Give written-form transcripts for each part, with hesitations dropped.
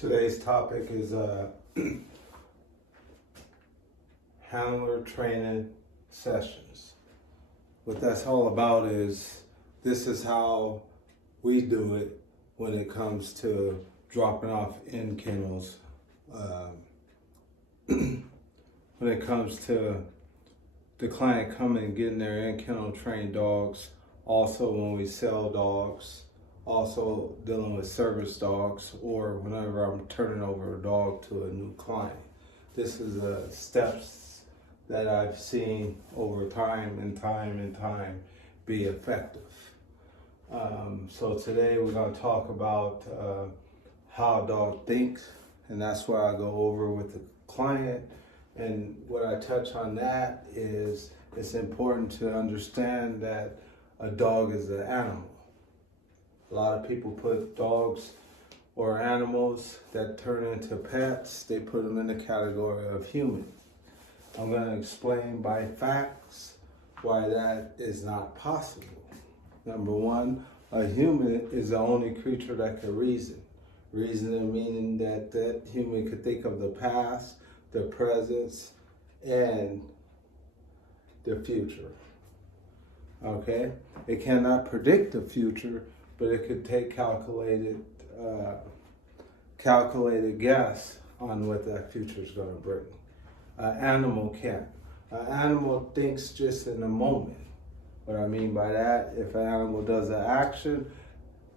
Today's topic is handler training sessions. What that's all about is this is how we do it when it comes to dropping off in kennels. When it comes to the client coming and getting their in kennel trained dogs, also when we sell dogs, also dealing with service dogs, or whenever I'm turning over a dog to a new client. This is steps that I've seen over time and time be effective. So today we're going to talk about how a dog thinks, and that's what I go over with the client. And what I touch on that is it's important to understand that a dog is an animal. A lot of people put dogs or animals that turn into pets, they put them in the category of human. I'm going to explain by facts why that is not possible. Number one, a human is the only creature that can reason. Reasoning meaning that that human could think of the past, the present, and the future. Okay? It cannot predict the future, but it could take calculated guess on what that future is going to bring. An animal can't. An animal thinks just in the moment. What I mean by that, if an animal does an action,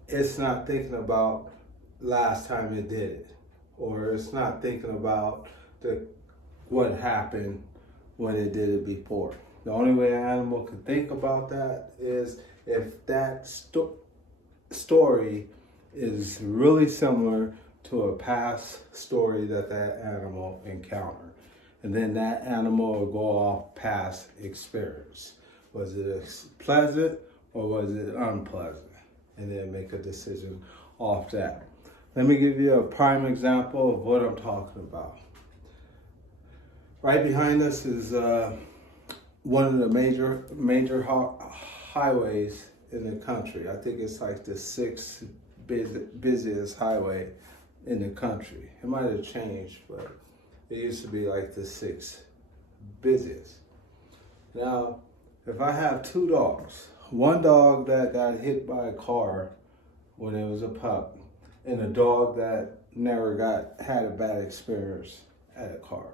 it's not thinking about last time it did it, or it's not thinking about what happened when it did it before. The only way an animal can think about that is if that story is really similar to a past story that animal encountered. And then that animal will go off past experience. Was it pleasant or was it unpleasant? And then make a decision off that. Let me give you a prime example of what I'm talking about. Right behind us is one of the major highways in the country. I think it's like the sixth busiest highway in the country. It might have changed, but it used to be like the sixth busiest. Now, if I have two dogs, one dog that got hit by a car when it was a pup, and a dog that never had a bad experience at a car.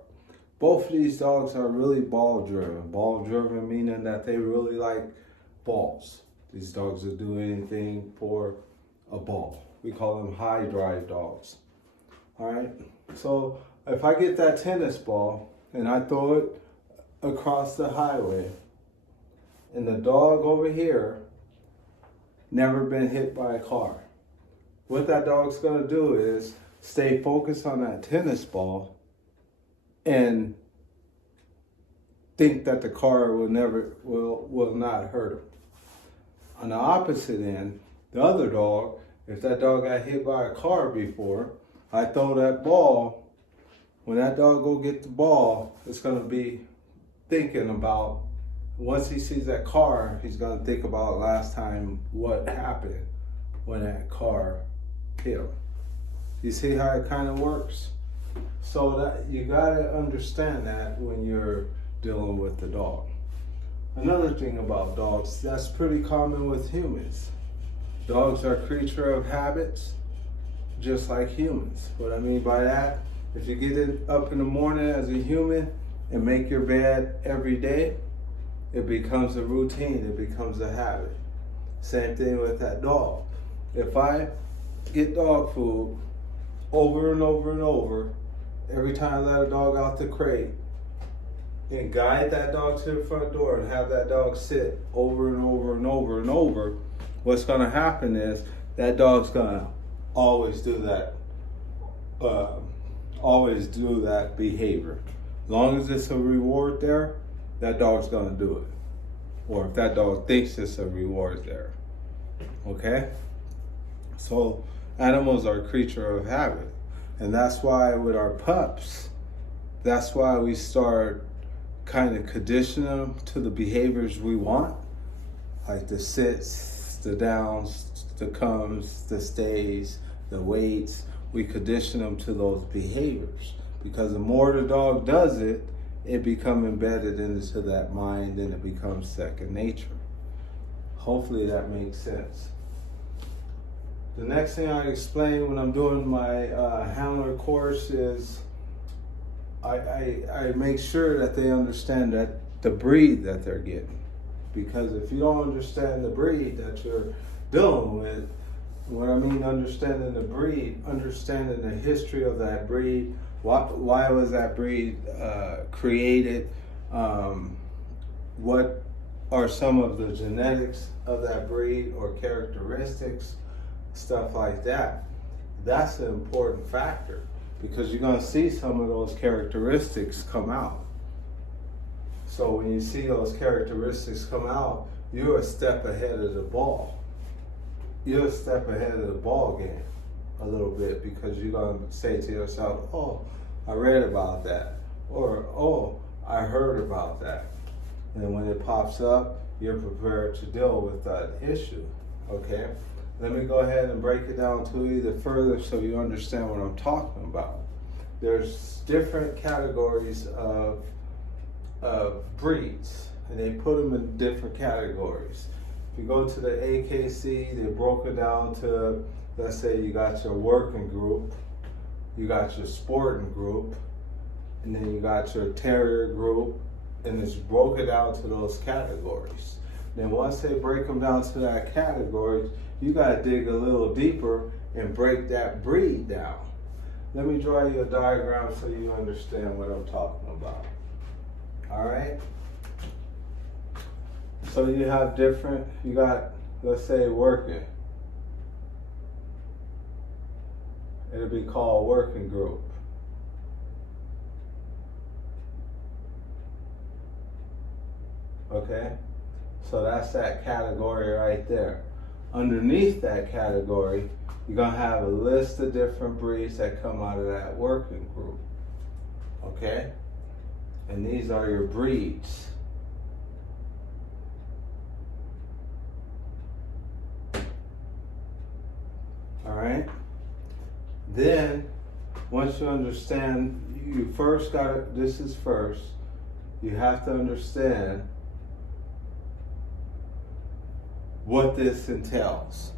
Both of these dogs are really ball driven. Ball driven meaning that they really like balls. These dogs will do anything for a ball. We call them high drive dogs. All right. So if I get that tennis ball and I throw it across the highway, and the dog over here never been hit by a car, what that dog's gonna do is stay focused on that tennis ball and think that the car will not hurt him. On the opposite end, the other dog, if that dog got hit by a car before, I throw that ball, when that dog go get the ball, it's gonna be thinking about, once he sees that car, he's gonna think about last time what happened when that car hit him. You see how it kind of works? So that you gotta understand that when you're dealing with the dog. Another thing about dogs, that's pretty common with humans. Dogs are a creature of habits, just like humans. What I mean by that, if you get up in the morning as a human and make your bed every day, it becomes a routine, it becomes a habit. Same thing with that dog. If I get dog food over and over and over, every time I let a dog out the crate, and guide that dog to the front door and have that dog sit over and over and over and over, what's gonna happen is that dog's gonna always do that behavior. As long as it's a reward there, that dog's gonna do it. Or if that dog thinks it's a reward there. Okay? So animals are a creature of habit. And that's why with our pups, that's why we start kind of conditioning them to the behaviors we want. Like the sits, the downs, the comes, the stays, the waits. we condition them to those behaviors. Because the more the dog does it, it becomes embedded into that mind and it becomes second nature. Hopefully that makes sense. The next thing I explain when I'm doing my handler course is I make sure that they understand that the breed that they're getting. Because if you don't understand the breed that you're dealing with, what I mean understanding the breed, understanding the history of that breed, why was that breed created, what are some of the genetics of that breed or characteristics, stuff like that. That's an important factor because you're going to see some of those characteristics come out. So when you see those characteristics come out, you're a step ahead of the ball. You're a step ahead of the ball game a little bit because you're going to say to yourself, oh, I read about that, or oh, I heard about that. And when it pops up, you're prepared to deal with that issue, okay? Let me go ahead and break it down to you either further so you understand what I'm talking about. There's different categories of breeds, and they put them in different categories. If you go to the AKC, they broke it down to, let's say you got your working group, you got your sporting group, and then you got your terrier group, and it's broken down to those categories. Then once they break them down to that category, you gotta dig a little deeper and break that breed down. Let me draw you a diagram so you understand what I'm talking about. All right? So you have different, you got, let's say, working. It'll be called working group. Okay? So that's that category right there. Underneath that category, you're gonna have a list of different breeds that come out of that working group. Okay? And these are your breeds. All right? Then, once you understand, you first gotta, this is first, you have to understand what this entails.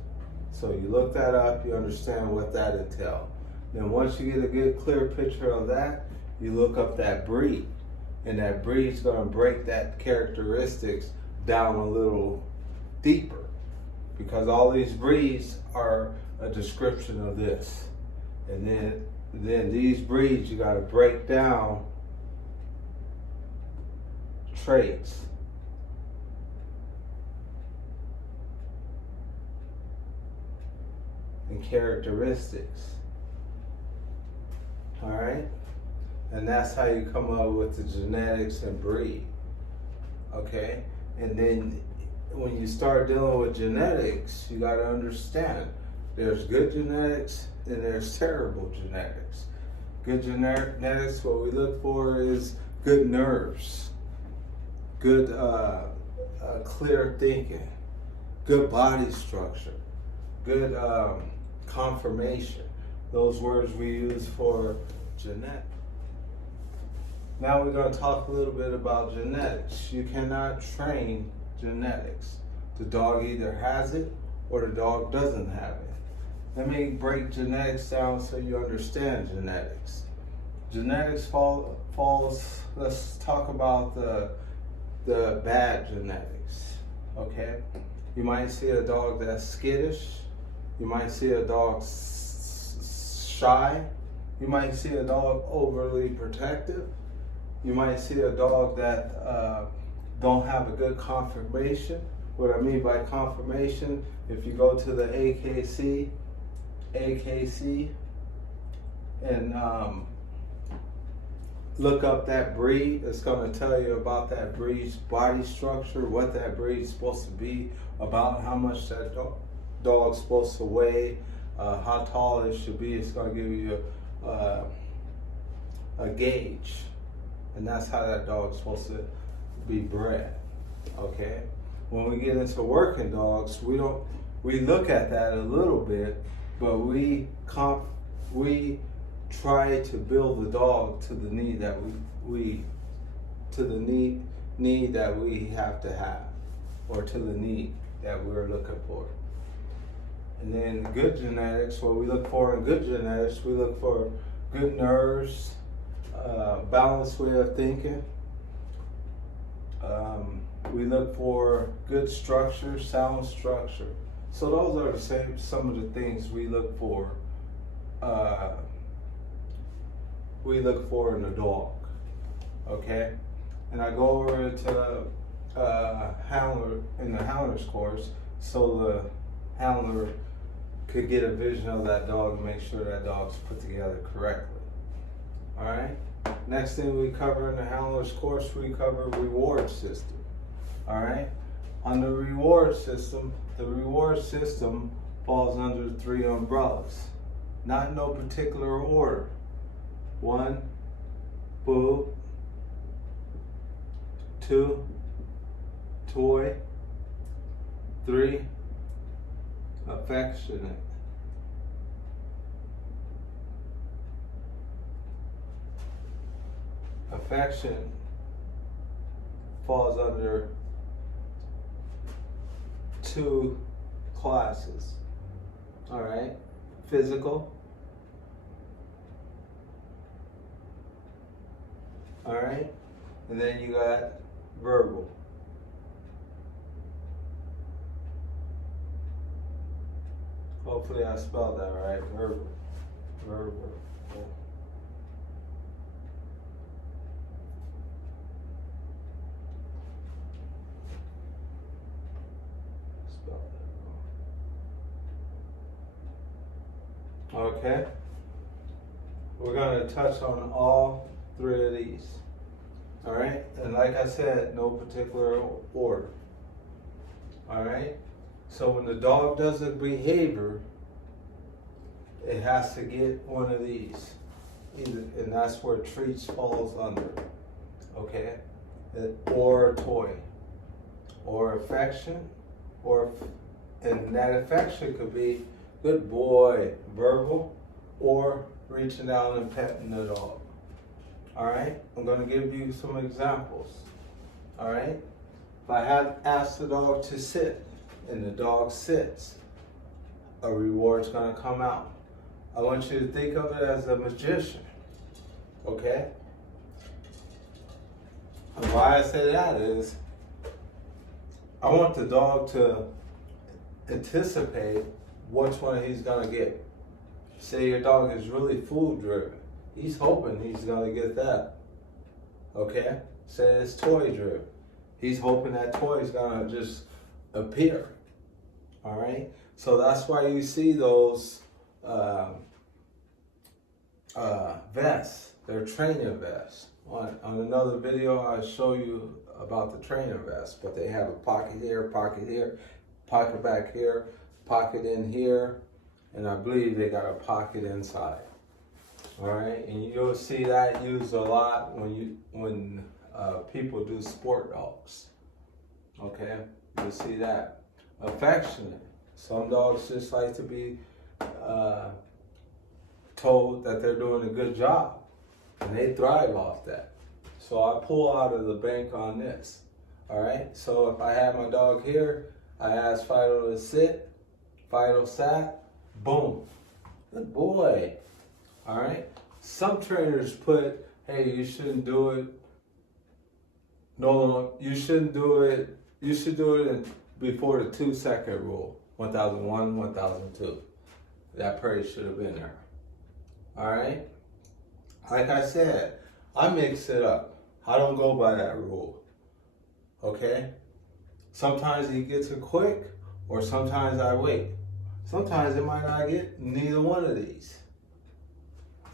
So you look that up, you understand what that entails. Then once you get a good clear picture of that, you look up that breed. And that breed's gonna break that characteristics down a little deeper. Because all these breeds are a description of this. And then these breeds, you gotta break down traits. And characteristics. All right? And that's how you come up with the genetics and breed. Okay? And then when you start dealing with genetics, you got to understand there's good genetics and there's terrible genetics. Good genetics, what we look for is good nerves, good clear thinking, good body structure, good conformation. Those words we use for genetics. Now we're going to talk a little bit about genetics. You cannot train genetics. The dog either has it or the dog doesn't have it. Let me break genetics down so you understand genetics. Genetics falls, let's talk about the bad genetics, okay? You might see a dog that's skittish. You might see a dog shy. You might see a dog overly protective. You might see a dog that don't have a good conformation. What I mean by conformation, if you go to the AKC, and look up that breed, it's going to tell you about that breed's body structure, what that breed's supposed to be, about how much that dog's supposed to weigh, how tall it should be. It's going to give you a gauge. And that's how that dog's supposed to be bred, okay? When we get into working dogs, we look at that a little bit, but we we try to build the dog to the need that we to the need that we have to have, or to the need that we're looking for. And then good genetics, what we look for in good genetics, we look for good nerves, balanced way of thinking. We look for good structure, sound structure. So those are some of the things we look for. We look for in a dog. Okay, and I go over to handler in the handler's course, so the handler could get a vision of that dog and make sure that dog's put together correctly. All right. Next thing we cover in the handler's course, we cover reward system. All right. On the reward system falls under 3 umbrellas, not in no particular order. 1, food. 2, toy. 3, affectionate. Affection falls under 2 classes. All right, physical. All right, and then you got verbal. Hopefully I spelled that right. Verbal. Spelled that wrong. Okay. We're going to touch on all 3 of these. All right, and like I said, no particular order. All right, so when the dog does a behavior, it has to get one of these, and that's where treats falls under. Okay, or a toy, or affection, and that affection could be good boy, verbal, or reaching down and petting the dog. All right, I'm going to give you some examples. All right, if I had asked the dog to sit and the dog sits, a reward's going to come out. I want you to think of it as a magician. Okay? And why I say that is, I want the dog to anticipate which one he's going to get. Say your dog is really food driven. He's hoping he's going to get that. Okay? Say it's toy driven. He's hoping that toy is going to just appear. All right? So that's why you see those vests. They're trainer vests. On another video, I'll show you about the trainer vests. But they have a pocket here, pocket back here, pocket in here, and I believe they got a pocket inside. All right, and you'll see that used a lot when people do sport dogs. Okay, you'll see that. Affectionate. Some dogs just like to be told that they're doing a good job, and they thrive off that. So I pull out of the bank on this. All right, so if I have my dog here, I ask Fido to sit. Fido sat. Boom. Good boy. All right. Some trainers put, hey, you shouldn't do it. No, you shouldn't do it. You should do it before the 2-second rule. 1001, 1002. That praise should have been there. All right. Like I said, I mix it up. I don't go by that rule. Okay. Sometimes he gets it quick, or sometimes I wait. Sometimes it might not get neither one of these.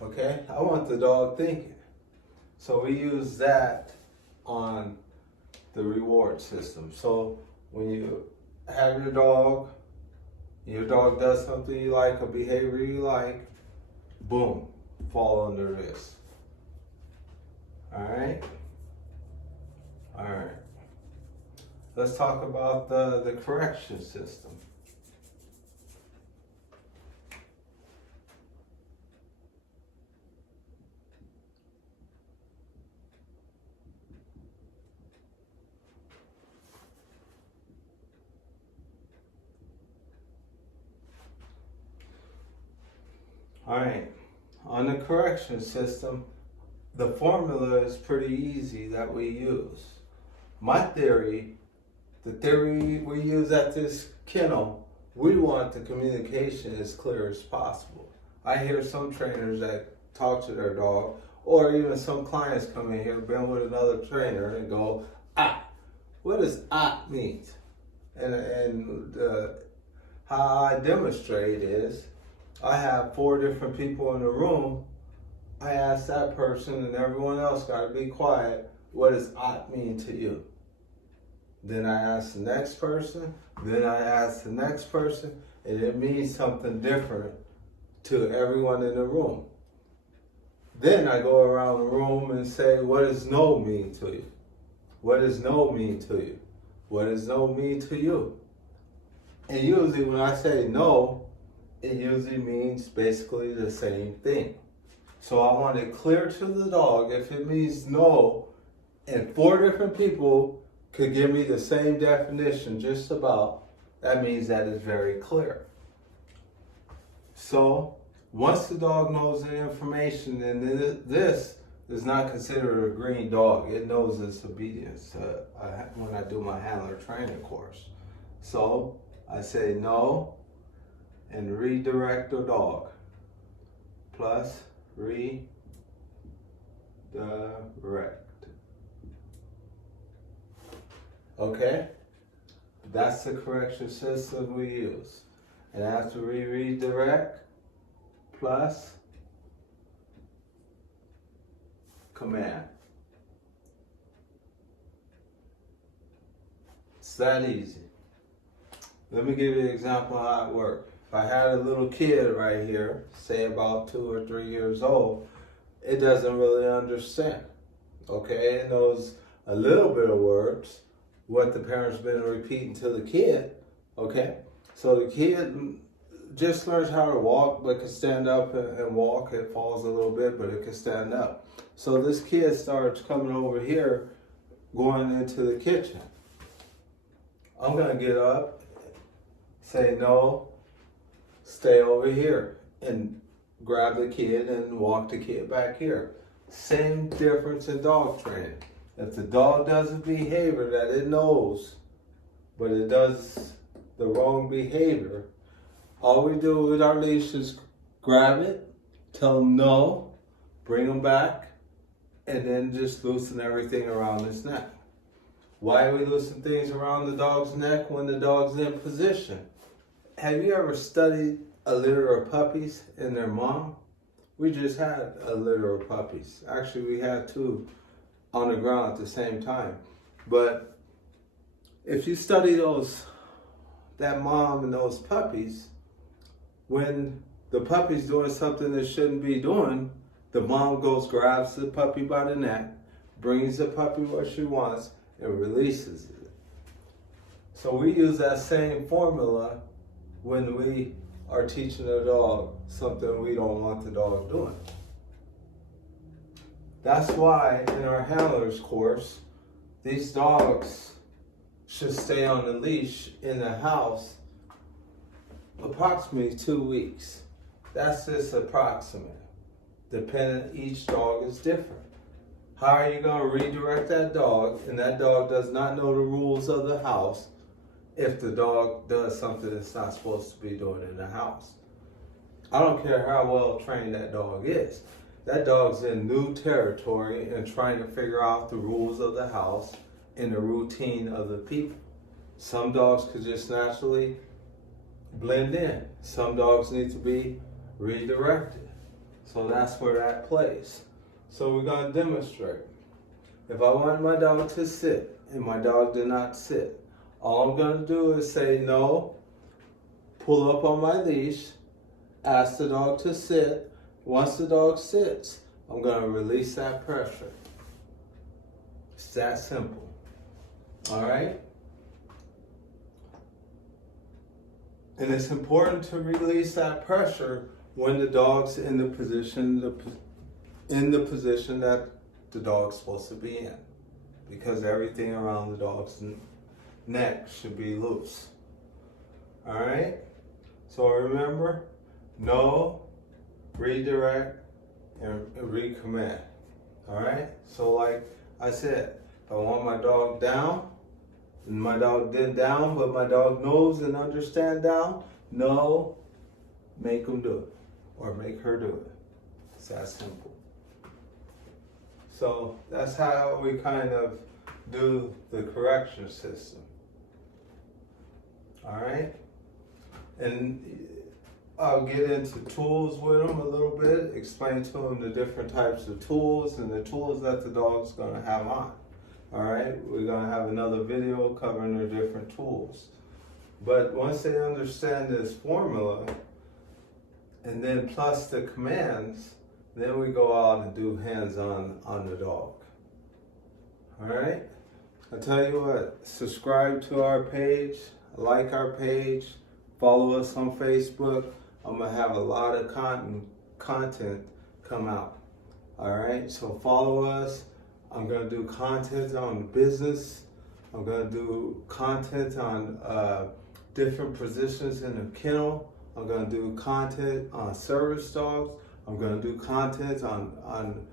Okay, I want the dog thinking. So we use that on the reward system. So when you have your dog does something you like, a behavior you like, boom, fall under this. All right? All right. Let's talk about the correction system. All right, on the correction system, the formula is pretty easy that we use. My theory, the theory we use at this kennel, we want the communication as clear as possible. I hear some trainers that talk to their dog, or even some clients come in here, been with another trainer, and go, ah, what does ah mean? And how I demonstrate is, I have 4 different people in the room. I ask that person, and everyone else got to be quiet. What does "ot" mean to you? Then I ask the next person. Then I ask the next person, and it means something different to everyone in the room. Then I go around the room and say, what does "no" mean to you? What does "no" mean to you? What does "no" mean to you? And usually when I say no, it usually means basically the same thing. So I want it clear to the dog. If it means no, and 4 different people could give me the same definition just about, that means that it's very clear. So once the dog knows the information, and this is not considered a green dog. It knows its obedience when I do my handler training course. So I say no and redirect the dog. Plus redirect. Okay? That's the correction system we use. And after we redirect, plus command. It's that easy. Let me give you an example of how it works. If I had a little kid right here, say about 2 or 3 years old, it doesn't really understand. Okay, it knows a little bit of words, what the parents been repeating to the kid. Okay, so the kid just learns how to walk, but can stand up and walk. It falls a little bit, but it can stand up. So this kid starts coming over here, going into the kitchen. I'm gonna get up, say no, stay over here, and grab the kid and walk the kid back here. Same difference in dog training. If the dog does a behavior that it knows, but it does the wrong behavior, all we do with our leash is grab it, tell them no, bring them back, and then just loosen everything around its neck. Why we loosen things around the dog's neck when the dog's in position? Have you ever studied a litter of puppies and their mom? We just had a litter of puppies. Actually, we had 2 on the ground at the same time. But if you study that mom and those puppies, when the puppy's doing something it shouldn't be doing, the mom goes, grabs the puppy by the neck, brings the puppy what she wants, and releases it. So we use that same formula when we are teaching a dog something we don't want the dog doing. That's why in our handlers course, these dogs should stay on the leash in the house approximately 2 weeks. That's just approximate. Depending, each dog is different. How are you going to redirect that dog, and that dog does not know the rules of the house, if the dog does something it's not supposed to be doing in the house? I don't care how well trained that dog is. That dog's in new territory and trying to figure out the rules of the house and the routine of the people. Some dogs could just naturally blend in. Some dogs need to be redirected. So that's where that plays. So we're going to demonstrate. If I want my dog to sit and my dog did not sit, all I'm going to do is say no, pull up on my leash, ask the dog to sit. Once the dog sits, I'm going to release that pressure. It's that simple. All right? And it's important to release that pressure when the dog's in the position that the dog's supposed to be in, because everything around the dog's neck should be loose. All right? So remember, no, redirect, and recommand. All right? So like I said, if I want my dog down, and my dog did down, but my dog knows and understand down, no, make him do it. Or make her do it. It's that simple. So that's how we kind of do the correction system. All right? And I'll get into tools with them a little bit, explain to them the different types of tools and the tools that the dog's gonna have on. All right? We're gonna have another video covering the different tools. But once they understand this formula, and then plus the commands, then we go out and do hands-on on the dog. All right? I tell you what, subscribe to our page, like our page, follow us on Facebook. I'm gonna have a lot of content come out. All right, so follow us. I'm gonna do content on business. I'm gonna do content on different positions in the kennel. I'm gonna do content on service dogs. I'm gonna do content on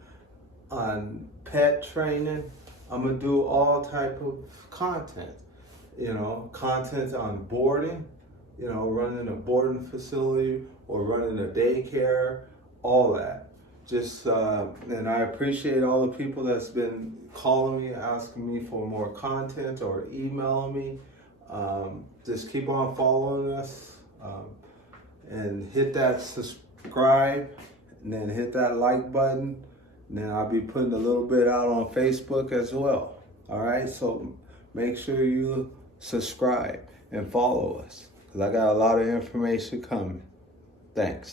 pet training. I'm gonna do all type of content. You know, content on boarding. You know, running a boarding facility or running a daycare, all that. Just and I appreciate all the people that's been calling me, asking me for more content or emailing me. Just keep on following us and hit that subscribe and then hit that like button. And then I'll be putting a little bit out on Facebook as well. All right, so make sure you subscribe and follow us, because I got a lot of information coming. Thanks.